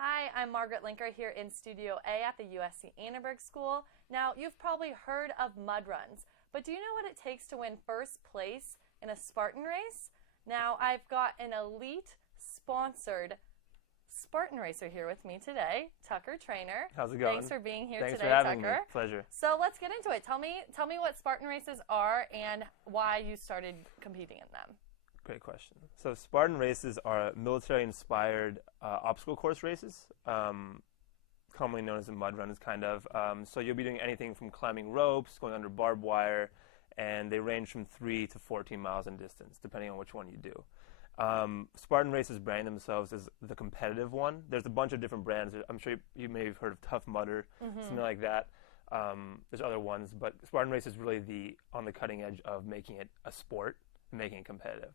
Hi, I'm Margaret Lenker here in Studio A at the USC Annenberg School. Now, you've probably heard of mud runs, but do you know what it takes to win first place in a Spartan race? Now, I've got an elite sponsored Spartan racer here with me today, Tucker Trainer. How's it going? Thanks for being here Thanks today, for having Tucker. me. Pleasure. So let's get into it. Tell me what Spartan races are and why you started competing in them. Great question. So Spartan races are military-inspired obstacle course races, commonly known as the mud runs, kind of. So you'll be doing anything from climbing ropes, going under barbed wire, and they range from 3 to 14 miles in distance, depending on which one you do. Spartan races brand themselves as the competitive one. There's a bunch of different brands. I'm sure you may have heard of Tough Mudder, something like that. There's other ones, but Spartan race is really on the cutting edge of making it a sport and making it competitive.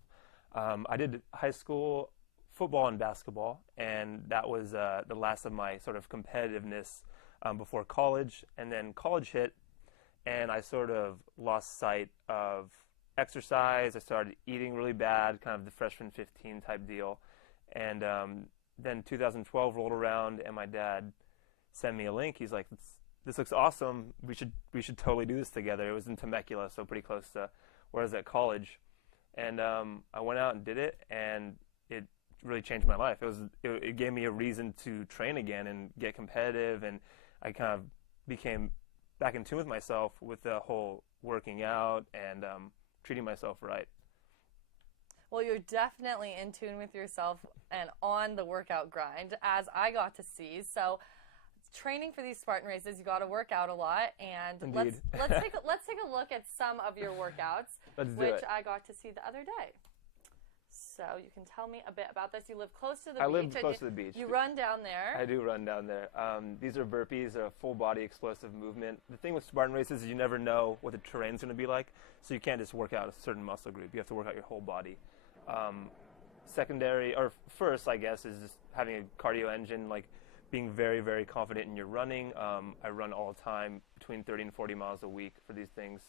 I did high school football and basketball, and that was the last of my sort of competitiveness before college. And then college hit, and I sort of lost sight of exercise. I started eating really bad, kind of the freshman 15 type deal. And then 2012 rolled around, and my dad sent me a link. He's like, "This looks awesome. We should totally do this together." It was in Temecula, so pretty close to where I was at college. And I went out and did it, and it really changed my life. It gave me a reason to train again and get competitive, and I kind of became back in tune with myself with the whole working out and treating myself right. Well, you're definitely in tune with yourself and on the workout grind, as I got to see. So training for these Spartan races, you got to work out a lot, and Indeed. let's take a look at some of your workouts, which I got to see the other day. So you can tell me a bit about this. You live close to the beach. I live close to the beach. You run down there. I do run down there. These are burpees, a full body explosive movement. The thing with Spartan races is you never know what the terrain's going to be like, so you can't just work out a certain muscle group. You have to work out your whole body. First, I guess, is just having a cardio engine, like being very, very confident in your running. I run all the time, between 30 and 40 miles a week for these things.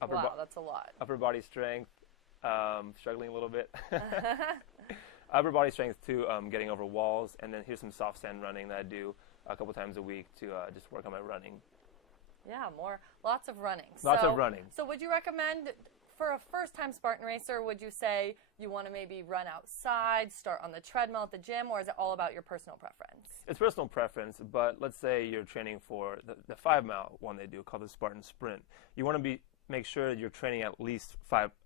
Wow, that's a lot. Upper body strength, struggling a little bit. Upper body strength too, getting over walls, and then here's some soft sand running that I do a couple times a week to just work on my running. Yeah, lots of running. Lots of running. So would you recommend, for a first-time Spartan racer, would you say you want to maybe run outside, start on the treadmill at the gym, or is it all about your personal preference? It's personal preference, but let's say you're training for the 5-mile one they do called the Spartan Sprint. You want to make sure that you're training at least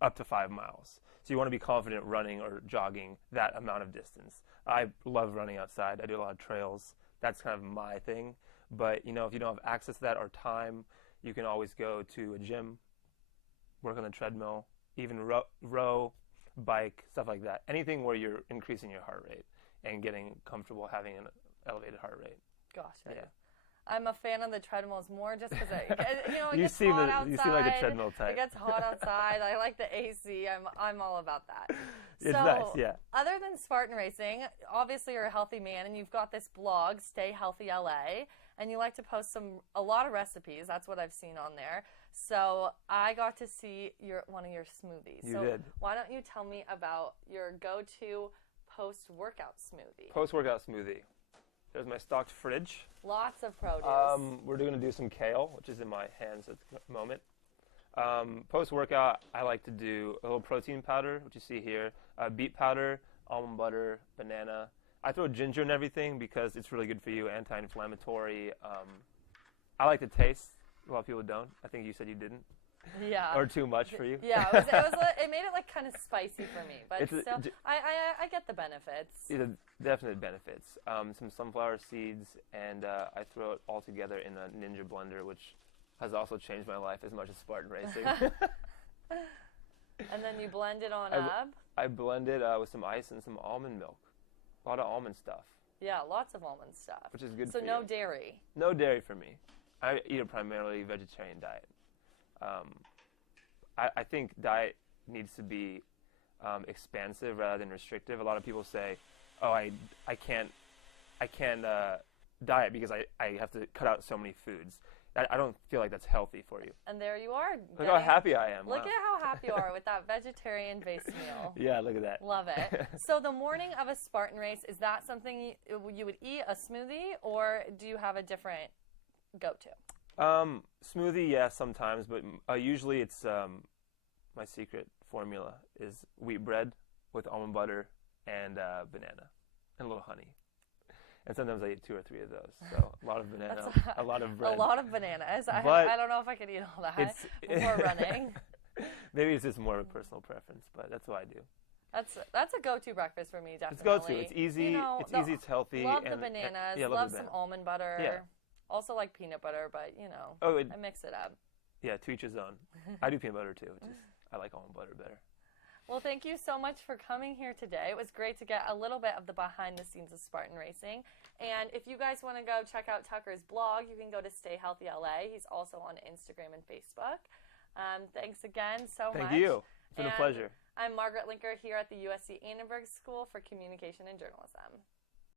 up to 5 miles. So you want to be confident running or jogging that amount of distance. I love running outside. I do a lot of trails. That's kind of my thing. But if you don't have access to that or time, you can always go to a gym, work on the treadmill, even row, bike, stuff like that. Anything where you're increasing your heart rate and getting comfortable having an elevated heart rate. Gosh, yeah. I'm a fan of the treadmills more just because it you gets seem hot outside. You seem like the treadmill type. It gets hot outside. I like the AC. I'm all about that. It's nice, yeah. Other than Spartan racing, obviously you're a healthy man, and you've got this blog, Stay Healthy LA, and you like to post a lot of recipes. That's what I've seen on there. So I got to see one of your smoothies. You did. Why don't you tell me about your go-to post-workout smoothie? Post-workout smoothie. There's my stocked fridge. Lots of produce. We're going to do some kale, which is in my hands at the moment. Post-workout, I like to do a little protein powder, which you see here, beet powder, almond butter, banana. I throw ginger in everything because it's really good for you, anti-inflammatory. I like the taste. A lot of people don't. I think you said you didn't. Yeah. Or too much for you. Yeah, it made it like kind of spicy for me, but still, I get the benefits. Definite benefits. Some sunflower seeds, and I throw it all together in a Ninja blender, which has also changed my life as much as Spartan racing. And then you blend it on up? I blend it with some ice and some almond milk. A lot of almond stuff. Yeah, lots of almond stuff. Which is good for you. So no dairy? No dairy for me. I eat a primarily vegetarian diet. I think diet needs to be expansive rather than restrictive. A lot of people say, "Oh, I can't diet because I have to cut out so many foods." I don't feel like that's healthy for you. And there you are. Look how happy I am. Look wow. at how happy you are with that vegetarian-based meal. Yeah, look at that. Love it. So the morning of a Spartan race, is that something you would eat, a smoothie, or do you have a different go-to? Smoothie, yeah, sometimes, but usually it's my secret formula is wheat bread with almond butter and banana and a little honey. And sometimes I eat 2 or 3 of those. So a lot of banana, a lot of bread. A lot of bananas. I don't know if I could eat all that before running. Maybe it's just more of a personal preference, but that's what I do. That's a go-to breakfast for me, definitely. It's go-to. It's easy. You know, it's healthy. Love the bananas. Yeah, love some almond butter. Yeah. Also like peanut butter, but I mix it up. Yeah, to each his own. I do peanut butter too. I like almond butter better. Well, thank you so much for coming here today. It was great to get a little bit of the behind the scenes of Spartan racing. And if you guys want to go check out Tucker's blog, you can go to Stay Healthy LA. He's also on Instagram and Facebook. Thanks again so much. Thank you. It's been a pleasure. I'm Margaret Lenker here at the USC Annenberg School for Communication and Journalism.